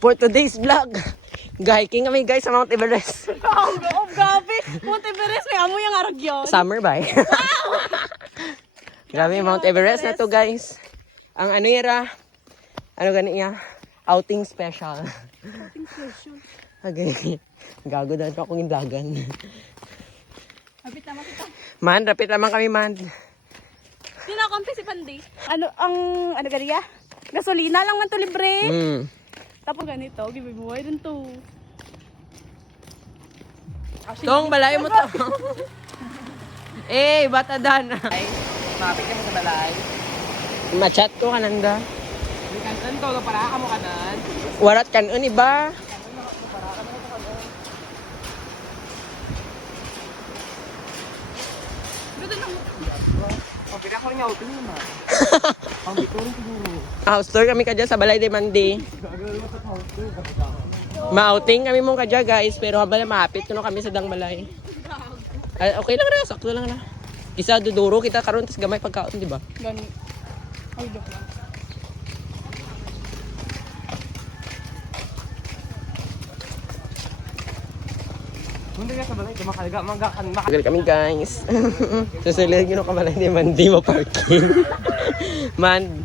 For today's vlog, hiking kami guys sa Mount Everest. Oh, gabi. Mount Everest, may amoy ang aragyon. Summer ba? Grabe, Mount Everest na to guys. Ang ano yara, ano gani niya? Outing special. Outing special. Okay. Gago dahil ko akong indagan. Rapit naman kita. Man, rapit naman kami man. Pinakampi si Panday. Ano ganiya? Gasolina lang man to libre. Tapos ganito, giveaway din to. Tong, balay mo to. Eh, bata dan. Mapit ka mo sa balay. Machat ko kananda. Kanan to, para ka mo kanan. Warat kanon iba. Pagpila ko niya, utin mo na. Pang-biturin siguro. House tour kami kadya sa Balay de Mandi. Ma-outing kami mong kadya guys, pero habang mahapit kuno kami sa Dangbalay. Okay lang na, sakto lang na. Isa duduro kita karon tas gamay pagkaon, di ba? Gani. Ay, joke lang. Hindi ka sa balay, kumakalaga, magakan. Tagal kami guys. Susulit yun ang Balay de Mandi mo parking. Man,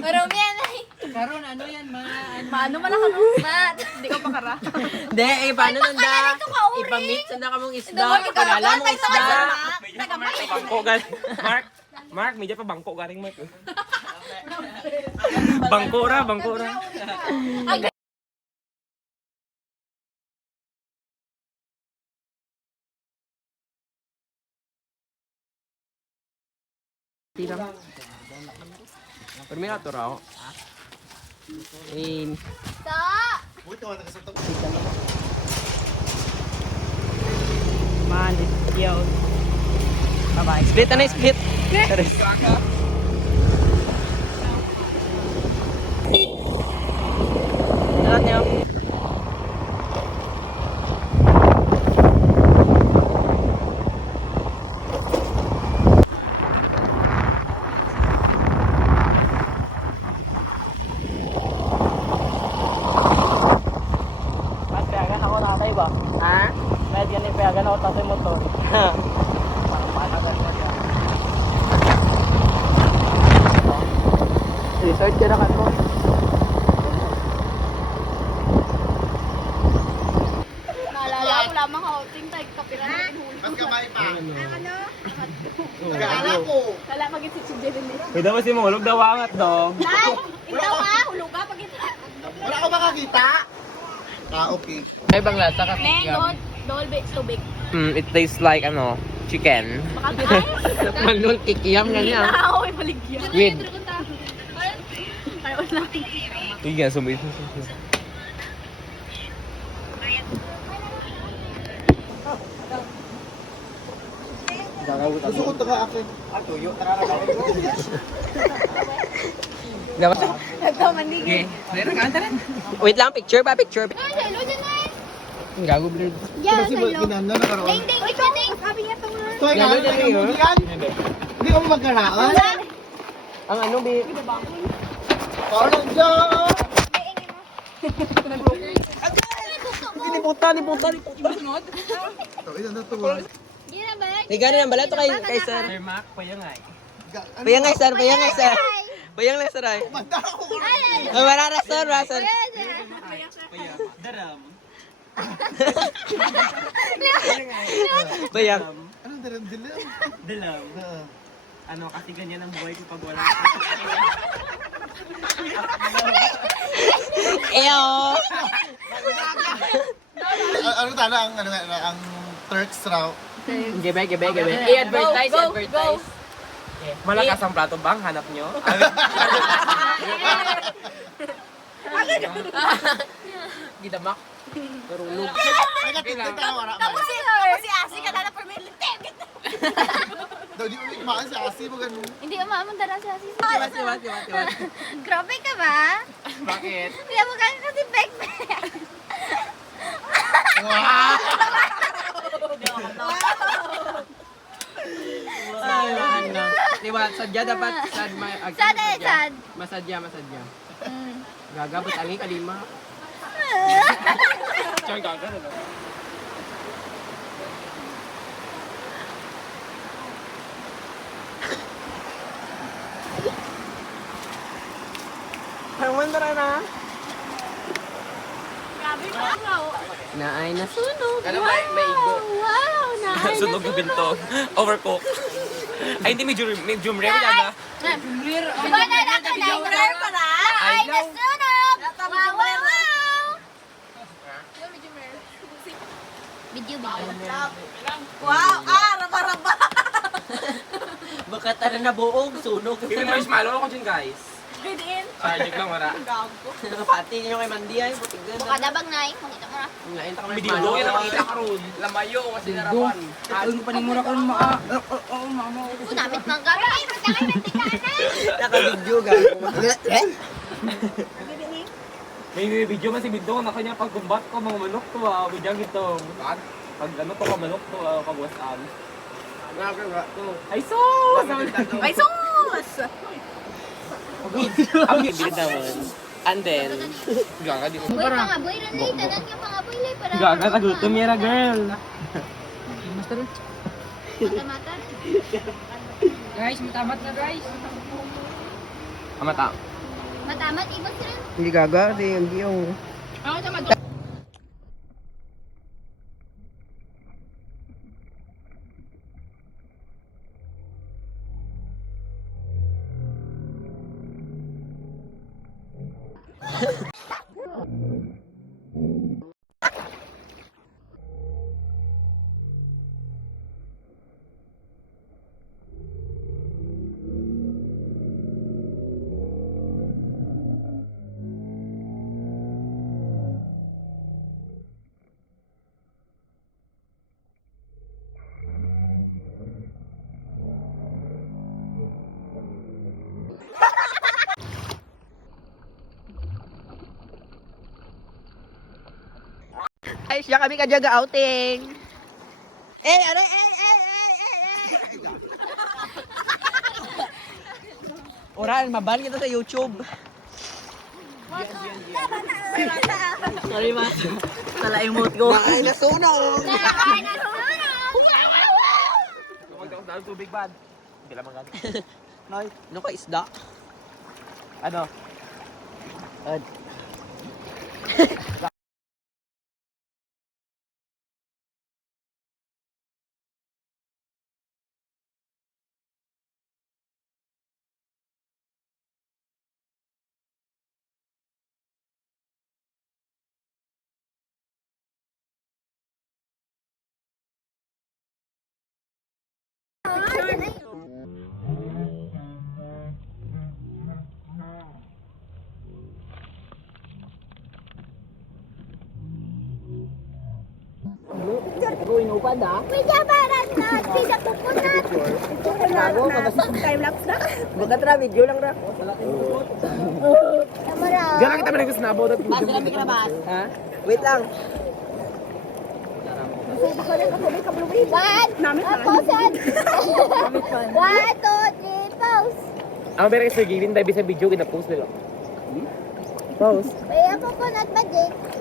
Marami yan ay. Karon, ano yan, Maano man ako no? Mat. Hindi ko pakara. de, paano nanda? Ito ka, Uri. Ipamit sa na kamong isda. Ikaw, Ipalala mong isda. Bangko galing. Mark, medyo pa bangko galing Mark. Bangko ra. Pirang. Perminato raw. In. Man, yo. Bye-bye. Split na split. Terus. Lahat niyo. Mas payagan ako tatay ba? Ha? Med ganun payagan ako tatay motor. Parang panagan mo siya. Resort ka na ka to. Naalala ko lamang outing tayo kapira na hinuli. Mas kamay pa. Ano? Nagkala ko. Wala maging si Chidje din eh. Pwede mo si Mulog daw angat dong. Nay! Ikaw ka! Hulog ka pag ito. Wala ko makakita. Okay. Ay bang lasa ka? Neng, dolbe, tubig. It tastes like ano, chicken. Baka guys. Manol kikiyam nga niya. Naaw, ay baligyan. With Ay, wala. Sige, sumit. Gusto ko taga akin. Tuyo. Dapat. Nagkamandig. Okay, meron ka rin. Wait lang, picture ba? Picture. Hello, dyan na. Gago blurred. Yeah, Kasi ginanda na karoon. Ding, ding, ikaw, ding. Sabi niya ito nga. So, ikaw, hindi ko magkaraan. Ang ano, bi? Parang dyan. Liputan. Ito, ito na to. Hindi na ba? Higa na ng balato kay sir. Sir Mac, payangay. Payang nga sir. Payang lang sir ay. Banda ako. Ay, wala sir. Daram. Payang. Anong dilim? Dalam. Ano, kasi ganyan ang buhay ko pag wala. Eyo. Ano tala ang Turks raw? Gebe. I-advertise. Malakas ang plato bang hanap nyo? Gidamak. Turulog. Nagatitin tayo wala man. Tapos si Asi ka na permanent. Daw di ulit maan si Asi mo ganun. Hindi umamanda na si Asi. Tiwas. Grabe ka ba? Bakit? Hindi mo kaya kasi backpack. Wow! Liwas Sadya dapat. Sad eh, sad. Masadya. Mm. Gaga, batangi kalima. Char gaga na lang. Parang mandara na. Grabe ka. Naay na sunog. Ano ba? May igo. Wow, naay na Sunog yung binto. Overcook. Ay, hindi medium rare yan ah. Diba na lang ka na para? Ay, nasunog! Wow, wow, wow! Video. Wow, raba-raba. Baka tara na buog, sunog. May marshmallow ako dyan guys. Grade in. Charge lang wala. Gago. Pati nyo kay Mandy ay. Butig na. Baka dabag na eh. Makita mo na. Ngayon ta May dildo yan nakakita ka ron. Lamayo kasi narapan. Ang panimura ko mga. Kunamit mga gabi. Ay, magkakay ng tikana. Naka-video gago. May video man si Binto na kanya pag kumbat ko mga manok to ah. Bidyang ito. Pag ano to ka manok to kagwasan. Ay sus! Ay, sus! Ang bibili naman. And then, Gaga di ko. Uy, mga boy, ranay. Tanan yung mga boy. Lay, para. Gaga tagutom yara girl. Mata-mata. Amata. Matamat, ibang sila. hindi gaga. Hindi yung... Ay, siya kami kadyaga outing. Oral, maban kita sa YouTube. Sorry, mas. Tala emote ko. Ay, nasunog. Ay, nasunog! Huwag ako tubig bad. Hindi lang magaga. Noy, ano ka isda? Ano? May jabaran na. Tidak pupunat. Time-lapse na. Baka tra, video lang ra. Kamara. Gano'n kita man nagsusnabo dati. Ha? Wait lang. One. Pause. 1, 2, 3, pause. Ang meron kasi gilin dahil sa video kina-post nila. Pause. May pupunat ba, Jake?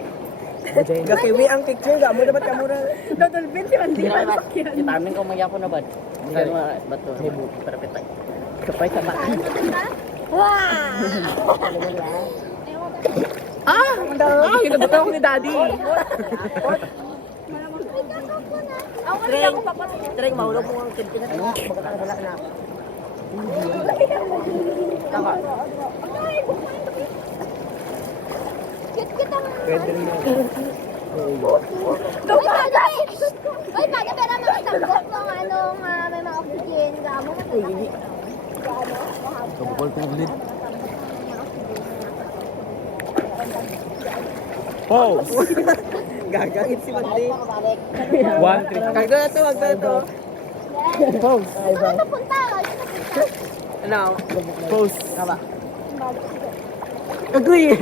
Gakiwi ang picture, gamo dapat kamura. Dodolbin si Mandy. Si Tamin ko magyapon na ba? Hindi mo bato. Para pitay. Kapay sa maan. Kinabata ko ni Daddy. Treng, mahulog mo ang kintin na. Baka wala na. Tama. Cute ang... Pwede rin yan. Uy, paano pera mga sagot kung anong may mga oxygen? Gamo mo ito. Kabukol ko ulit. Pause! Gagawin si Mandi. 1, 3. Kagda na ito, wag na ito. Pause! Saan ito punta? Ano? Pause! Tama. Agree.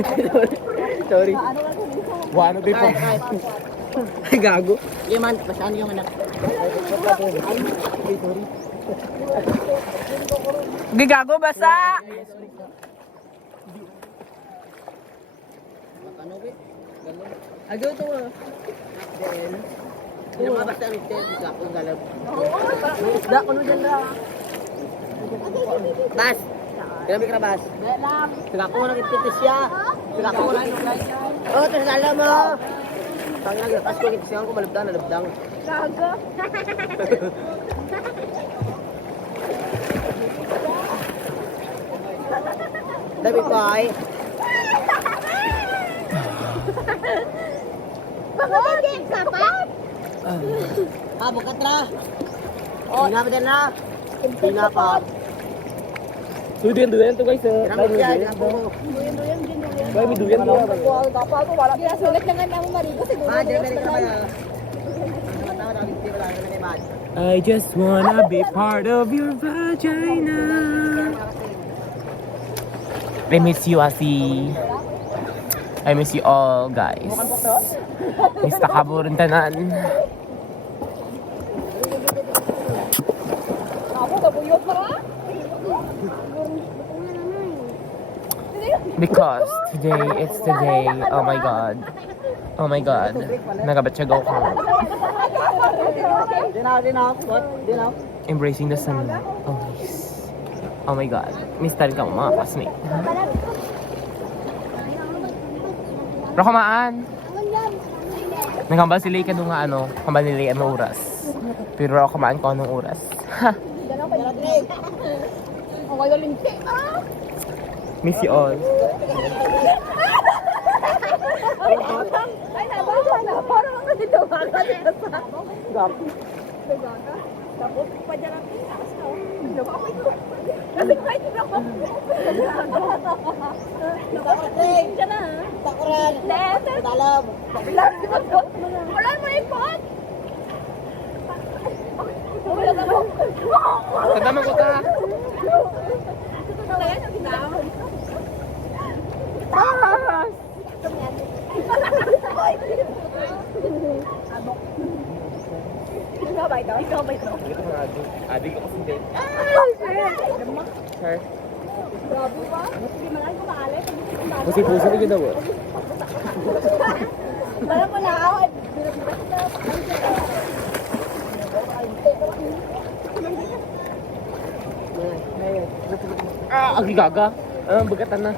Sorry. 1, 2, 3. Gago. Yaman, pasaan yung anak. Sorry. Gigago basa! Agaw to ah. Then, lumabas na ang tent, isa akong galab. Da, kuno dyan na. Bas! Kailan may karabas? Sila ko nang ipitis siya. Sila ko nang ipitis. Oo, tapos alam mo. Tangin na, pas ko ipitis siya ko malabdang. Gaga. Dabi ko ay. Bakit ka pa? Bukat na. Hinga pa din na. Hinga pa. Duyan to guys. Hinga siya, hinga po. Kaya may duyan to. Sulit na nga na ako marigo siguro. I just wanna be part of your vagina. I miss you, Asi. I miss you all, guys. Miss takabo rin tanan. Because today, it's the day. Oh my God. Oh my God. Nagabatsyagaw ka. Embracing the sun. Always. Oh my God. Miss talaga mo mga classmate. Pero kumaan. Nagkambal sila ka nung kambal nila ang oras. Pero ako kumaan ko anong oras. Miss you all. Ay, nabasa. Parang ang dito. Tapos, pa dyan ang pinas. Kasi kahit hindi ako. Nakakating ka na. Takuran. Letter. Talam. Wala mo ipot. Tanda ko ta. Ikaw ba ito? Adik ko kasi din. Sir. Grabe ba? Hindi man ako maalit. Pusi-pusi rin daw. Wala mo na ako. Ang gigaga. Bagatan na.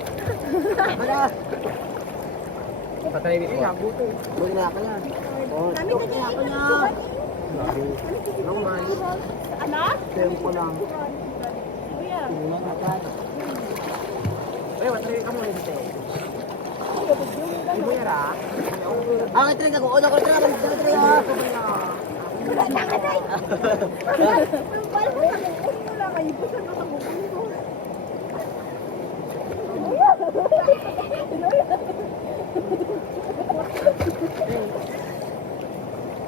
Patay dito. Buti na ako yan. Kami na niya. Ako niya. Ano man? Anak? Tempo lang. Kuya. Matry ka muna dito. Ibu ya ra. Katry ako. Ano ko try ako. Katry ako. Wala kayo po sa mga mundo.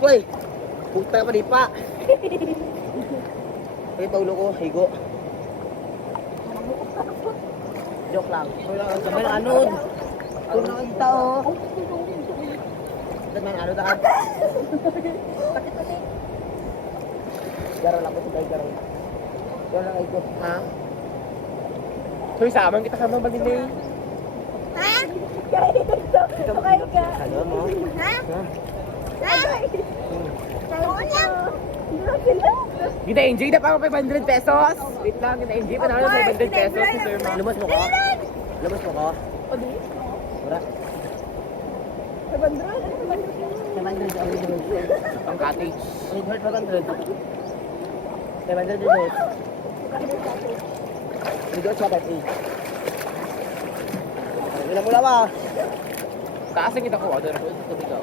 Koy. Punta pa di pa. Ay paulo ko, higo. Joke lang. Sabay na anod. Kung nakikita oh. Sabay na anod ako. Garo lang ko sa tayo garo. Garo lang ito. Ha? So isaman kita sama balinde. Ha? Okay ka. Ano mo? Ha? Ha? Kita enjoy na pa ako 500 pesos. Wait lang, kita enjoy pa na ako 500 pesos si Sir Ma. Lumos mo ka? Lumos mo ka? Wala. 700 ang rin. Ang cottage. 700 rin. Ito sa pati. Ilan mo lang ba? Taas ang kita ko, order ko ito bigaw.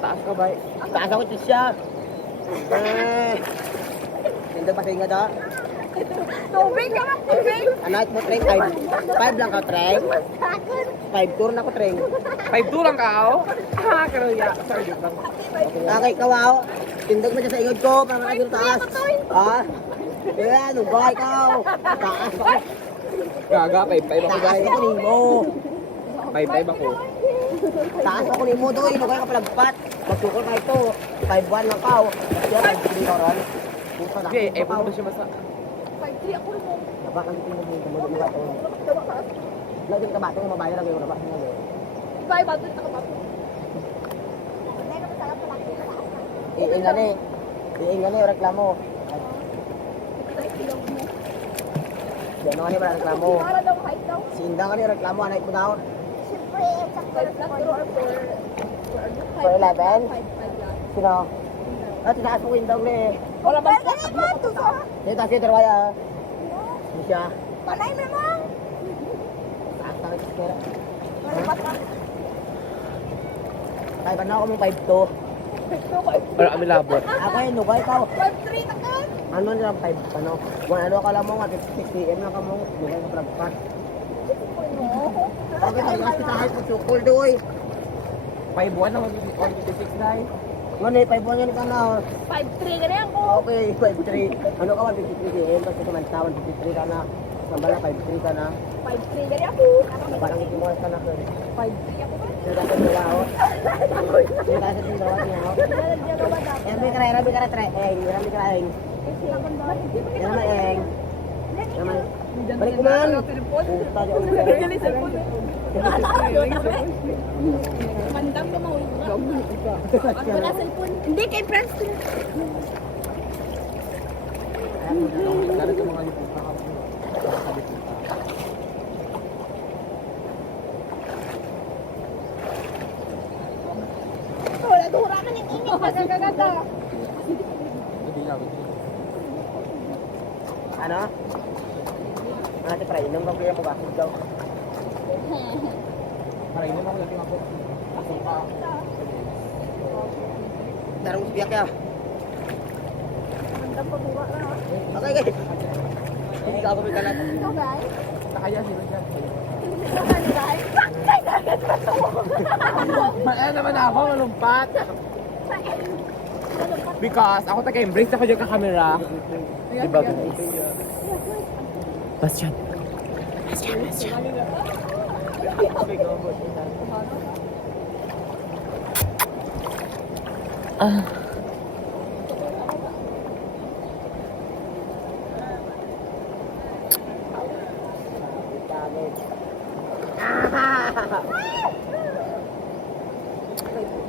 Taas ka ba? Taas ako siya. Hindi pa nga da. Tubig ka lang, tubig. Anak mo treng 5 lang ka treng. 5 tour na ko treng. 5-2 lang ka ako? Ah, karuya. Sorry, joke lang. Okay, kawaw. Tindag mo dyan sa ingod ko para makagiro taas. Ha? Kaya, nubay ka. Taas ako. Gaga, 5-5 ako Taas guys. ako nimo. 5-5 ako. Taas ako nimo doy. Nukay ka palagpat. Magsukol ka ito. 5-1 lang ka. Kaya, 5-3 ka ron. Puta na. Sige, eh, paano ba siya masa... 5'3 ako rin mo. Nabakan dito mo dito mo bato. Lagi ka bato mo mabayar ang nabakan mo. Iba, iba, doon nakabato. Iingan eh. Iingan eh reklamo. Diyan nga ni wala reklamo. Para daw height daw. Si Inda nga ni reklamo anay ko daw. Siyempre, sakto na sa Pero or For 11? 5'5 lang. Sino? Ah, tinaas mo Inda ni. Wala ba? Dito tayo derwaya. Ni siya. Panay mo naman. Taas na rin siya. Tayo ba na ako mong 5'2"? Para kami labot. Ako yung nugay ka. 5'3 na ka. Ano nila 5 ano? Kung ano ka lang mo nga 6 PM na ka mo nugay ka pragpat. Okay, tayo kasi tayo sa sukol doy. 5'1 naman yung 156 na eh. Ano eh 5 yan ka na. 5'3 ka na yan ko. Okay, 5'3". Ano ka 153 PM kasi kumantawan 53 ka na. Sambala 5'3 ka na. 5'3 ka na ako. Parang ikimuha ka na sir. 5'3 ako ba? Sir ka sa dalawa ako. Sir ka sa dalawa niya ako. Rami ka na traeng. Rami ka na eng. Yan naman eng. Naman. Balik ko man. Puta di ako. Mandam ka mo. Ano na cellphone? Hindi kay friends. Dari ka mga lipong ka. Wala, dura ka ng ingit. Magagagata. Ano? Ano try inom ka kuya mo ba? Daw. Para inom ako lagi ako. Darong biyak ya. Mandam pa buka na. Okay, guys. Hindi ka ako may kalat. Ito guys. Kaya sino dyan? Ito man guys. Ano naman ako, malumpat. Because ako taga-embrace ako dyan ka-camera. Diba guys? Bastian.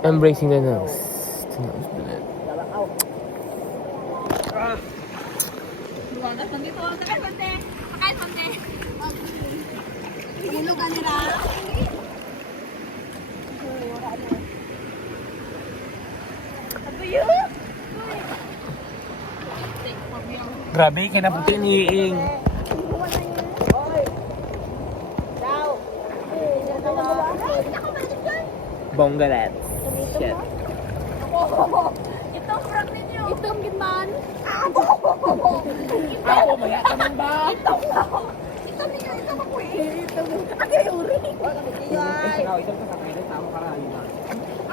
Embracing the nose. The nose blend. Luwagas nandito. Sakay konti. Sakay konti. Ilog ka nila. Grabe, kinabuti ni Iing. Bonggalat. Shit. Ito frog ninyo. Itong gitman. Ako, maya ka man ba? Ito ninyo. Ito ako eh. Ito. Ako yung uri. Ikaw, ito ka sa kayo. Tama ka rin.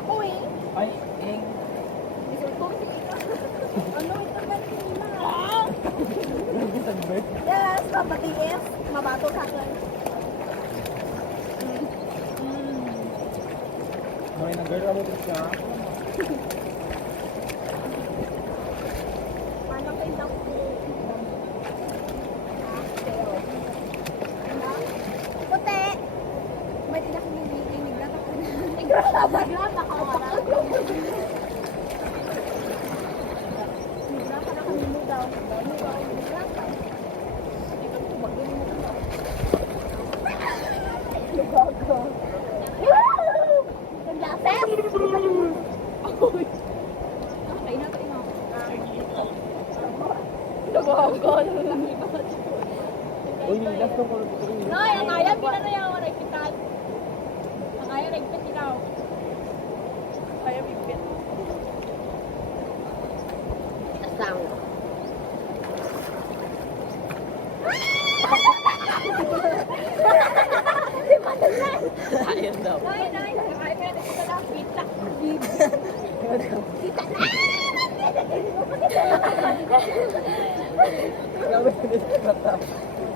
Ako eh. Ay, Iing. Ano ito ba nila? Yes, mabatiis. Mabato sa akin. May nag-girl mo din siya. Paano kayo daw? Puti. May tidak nililing. Nigrata ko na. Nigrata ba? Nigrata ka wala. Nigrata na kami mo daw. Nigrata. Ikaw mo ba? Ganyan mo daw. Lugago. Okay na tayo na. Lugago. Uy, last nung ko. Nay, ang ayaw pinanayaw na ipitan. Ang ayaw na ipitan ikaw. Ayaw ipitan. Asang. Ayun daw. Nay, nay, ayaw na ipitan lang. Kita. Kita na.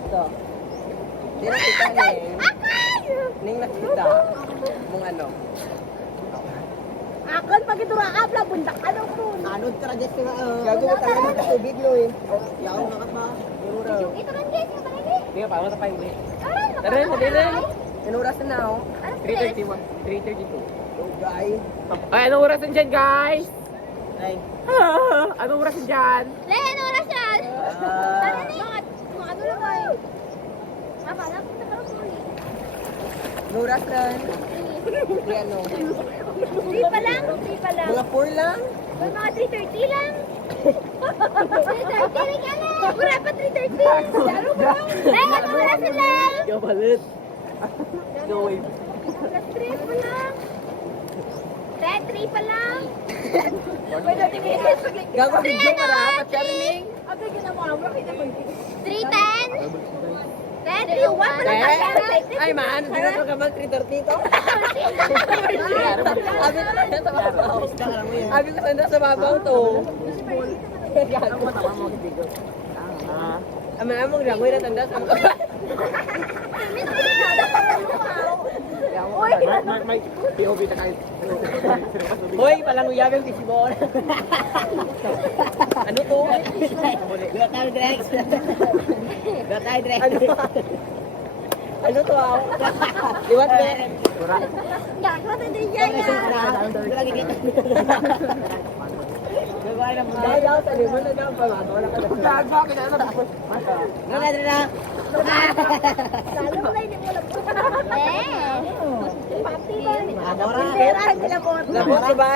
Ito. Hindi nakita Ning. Ning nakita. Mong ano. Akon pag idura ka, bundak ka daw po. Anod ka na dyan nga. Gago ka talaga ng tubig no eh. Yaw na ka ba? Ito lang din, yung malaki. Hindi, paano na tayo ulit? Aray, Tara, dali. Anong oras na ako? 3:31. 3:32. Oh guys. Ay, anong oras na dyan, guys? Ay. Anong oras na dyan? Le, ano oras yan? Ano ni? Mga dulo ba eh? Apa, lapit na parang huli. Anong oras na? Hindi ano. 3 pa lang? 3 pa lang. Mga 4 lang? Mga 3:30 lang. 3:30 rin ka na. Wala pa 3:30. Lalo ba? Le, ano oras na lang? Kabalit. Go wave. Alas 3 pa lang. 3 pa lang. Pwede tingin. Gago video para apat ka rin. Abi, ginamawag kita mag 3:10. 3:1 pa lang. Ay man, hindi na ito ka mag 3:30 to. Abi ko na sa babaw. Abi ko na sa babaw to. Gago mo tama mo video. Amang gagoy na tanda sa mga. May POV na kayo. Hoy, palang uyagang tisibon. Ano to? Got tayo Drex. Got tayo Drex. Ano to ako? Liwat ba? Gagawa na din yan. Gagawin na mga daw sa limon na daw pa. Wala ka na. Gago, kinala na. Dala. Lalo mo na hindi mo alam. Pati ba? Labot. Labot ka ba?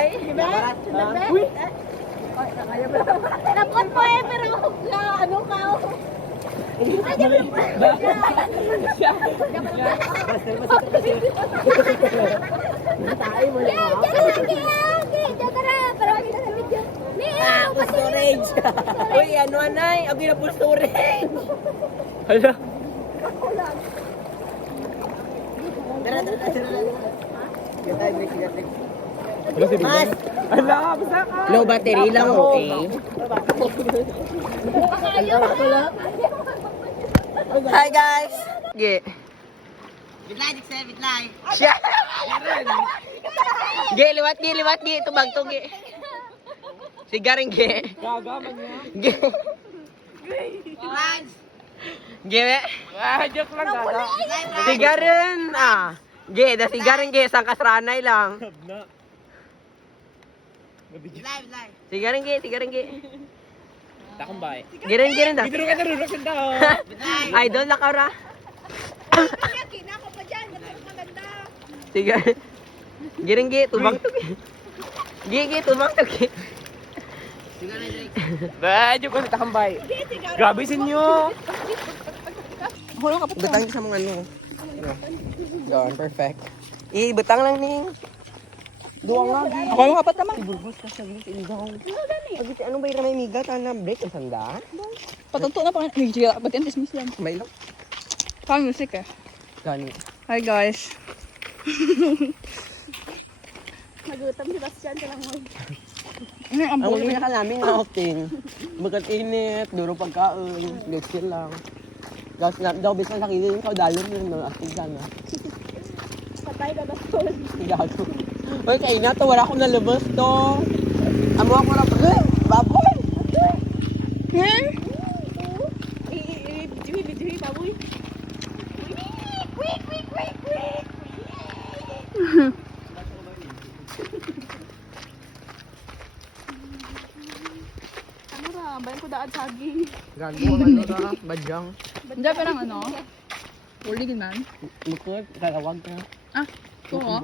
Lapot po eh, pero ano ka? Tayo mo lang. Full storage. Uy, ano anay? Abi na full storage. Hala. Tara. Got tayo Drex. Ano si Bidong? Mas! Hala, basta ka. Low battery lang, okay? Hi guys! Ge. Bitlay. Siya! Ge, liwat ge. Tubag to, ge. Sigaring ge. Gagaman niya. Ge. Ge, we. Joke lang, gaga. Sigarin, Ge, da sigarin, ge. Sangkasranay lang. Sigarin, ge. Takambay. Girin da. Bidro ka narurok sa tao. Idol na ka ra. Kinako pa dyan, maganda. Sige. Giring gi, tubang to gi. Gi, tubang to gi. Ba, joke ko sa takambay. Grabe sa inyo. Hulong ka pa. Butang sa mga ano. Gawin, perfect. Butang lang ni. Duwa nga, gi. Ako yung kapat naman. Ibulbos ka sa gi, indaw. Pagkita, anong bayra may miga? Tana, break ang sanda. Patunto na pa. Ay, sige, ba't yan dismiss lang. May lang. Parang music eh. Gani. Hi guys. Nagutom si Bastian ka lang mo. Ano yung Ang ambol? huli na ka namin na often. Bagat init, duro pagkaon, lecture lang. Gas na, daw bisan sa kilin ka, dalong yun, mga active sana. Patay na Baston. Gago. Uy, kain na to, wala akong nalabas to. Amo ako na, baboy! Hmm? I-video baboy. Quick. Ano ra? Bayan ko daan saging. Gago, ano na, badyang. Diyan pa lang ano? Uligin man. Lukod, kalawag ka. Ah, oo.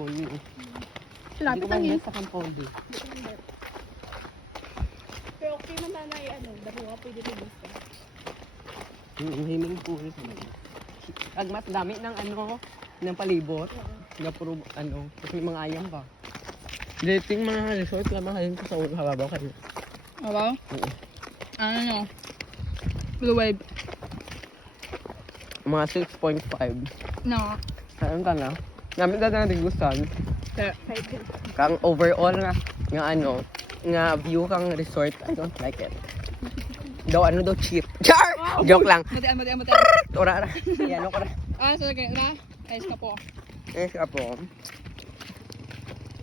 Lapit lang yun. Sa kampoldi. Pero okay man na ano, daruha pwede rin gusto. Himing pool. Pag mas dami ng ano, ng palibot. Na puro ano, kasi may mga ayam pa. Dating mga resort na mahalin ko sa ulo, hababaw kayo. Wow? Oo. Ano nyo? Blue wave. Mga 6.5. No. Saan ka na? Namin ka na nagustuhan. Pero, Kang overall nga ano, nga view kang resort, I don't like it. Daw ano daw cheap. Char! Joke lang. matian. Ora. Yan ako na. Ah, so kayo na? Ayos ka po. Eh, siya po.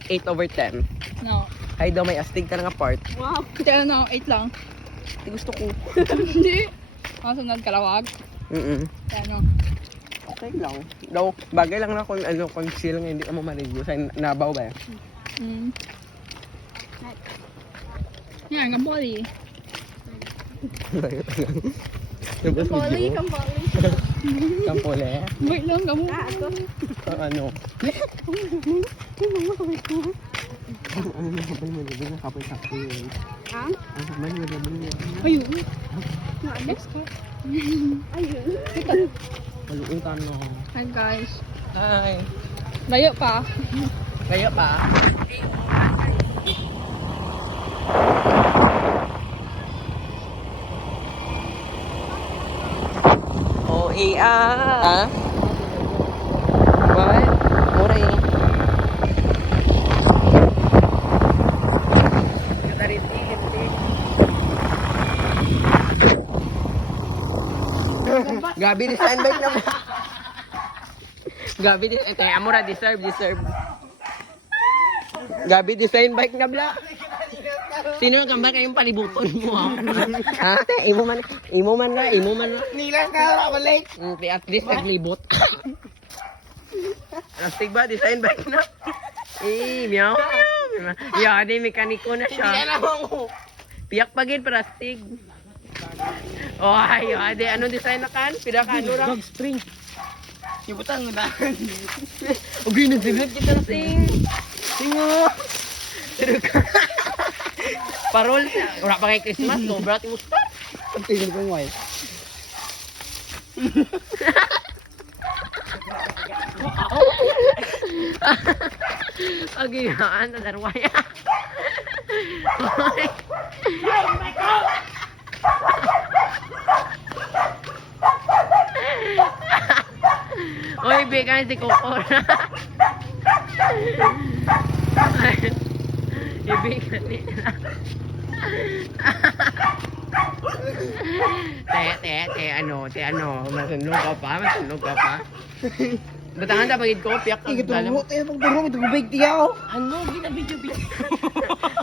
8/10. No. Ay daw may astig ka nga part. Wow. Kaya na, 8 lang. Di gusto ko. Hindi. Masunod kalawag. Kaya no. Okay lang. Daw, bagay lang na kung ano, conceal nga hindi ka mo ma-review. Sa nabaw ba yan? Yan, kampoli. Kampoli. Kampoli. Kampole. Wait lang, kamu. Ano? Ano na kapal mo? Hindi na kapal-kapal yun. Ha? Ang kapal mo, Ayun. Naalis ka. Ayun. Maluong ka no. Hi guys. Hi. Layo pa. Kaya pa? Oh, ha? What? Mura eh. Gabi design bike na. Gabi design. Amura deserve. Gabi design bike na bla. Sino ang kambal kayong palibuton mo ha? Ha? Imo man na. Nila ka balik. At least naglibot. Astig ba design bike na? Meow. Ya, di mekaniko na siya. Piyak pagin para astig. Oh, ay, ade ano design na kan? Pila ka ano ra? Dog spring. Ibutan mo na. Okay, nagsiglit kita na Singo. Parol. Wala pa kay Christmas, no? Brat, mo start. Ang tigil ko yung wife. Agihan, nadarwaya. Oy, bigay si Coco na. Ibigan nila. Te, masunlog ka pa. Batangan ta pagid ko, piyak ka. Pagdurong ito big tiyaw. Ano, ginabidyo.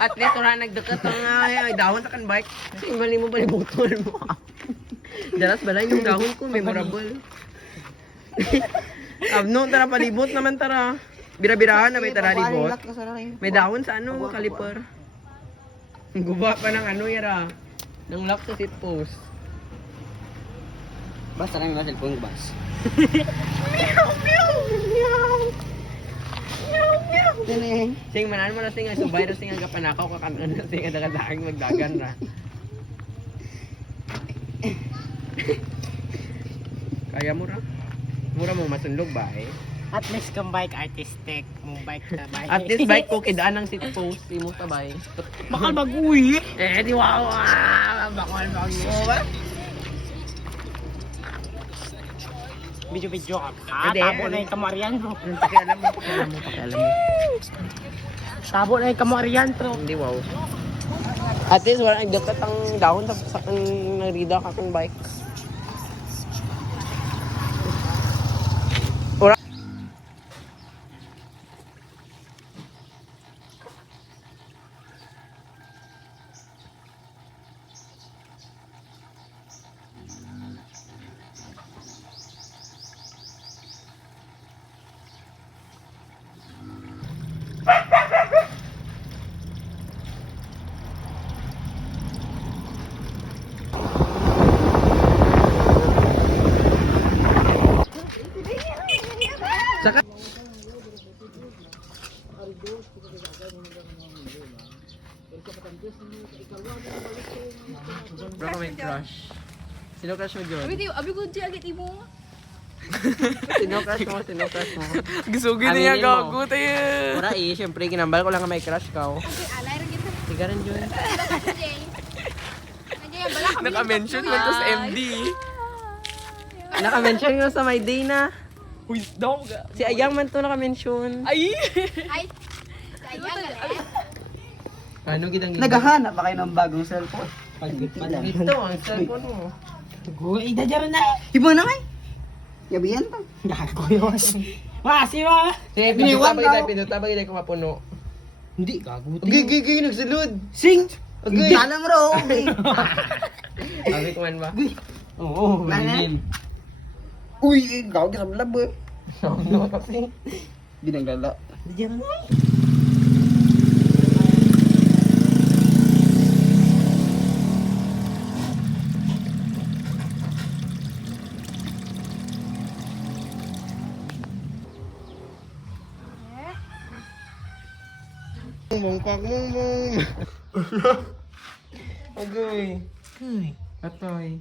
At least, wala nagdakat ang dahon sa kan bike. Kasi mali mo palibutol mo. Dalas balay yung dahon ko, memorable. No, tara palibot naman tara. Bira-birahan na may tara libot. May dahon sa ano, kaliper. Guba pa ng ano yara. Ng lock sa seat post. Basta lang yung cellphone bas. Sing manan mo na sing subay na sing ang kapanakaw ka kanan na sing dagat-daang magdagan ra. Kaya mo ra. Mura mo masunlog ba eh? At least kang bike artistic. Mong bike na bike. At this bike ko kidaan ng seat post, imo tabay. Bakal mag-uwi. Di wow. Bakal mag-uwi. Video ka. Hindi, Tabo na yung kamarian mo. Pakialam mo. Tabo na yung kamarian to. Hindi wow. At least wala nagdakat ang dahon sa kang narida ka kang bike. Saka bro, may crush. Sino crush mo, John? Abi ko di agit imo. Sino crush mo? Gisugin niya, gago, tayo. Wala eh, syempre, kinambal ko lang nga may crush ka. Okay, alay ra kita. Tiga rin, John. Naka-mention man to sa MD. Naka-mention nga sa my day na. Uy, daw ka. Si Ayang man to naka-mention. Ay! Ay, kaya galit. Ano gitang Naghahanap ba kayo ng bagong cellphone? Ito, ang cellphone mo. Uy, dadyaran na. Iba na kay. Yabihan pa. Gago yun. Masi mo. Sige, pinuta ba kita ko mapuno. Hindi, gago. Gigi, nagsulod. Sing! Agay. Sana mo raw. Sabi ko man ba? Oo, Manin. Uy, ikaw ka sa lab eh. Ano kasi? Ginagala. Diyan mo. Mungpak mung. Agoy. Atoy.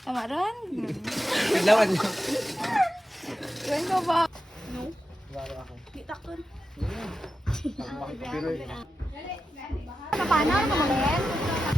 Kamaran? Lawan. Gawin ko ba? No. Di takon. Paano? Ano mo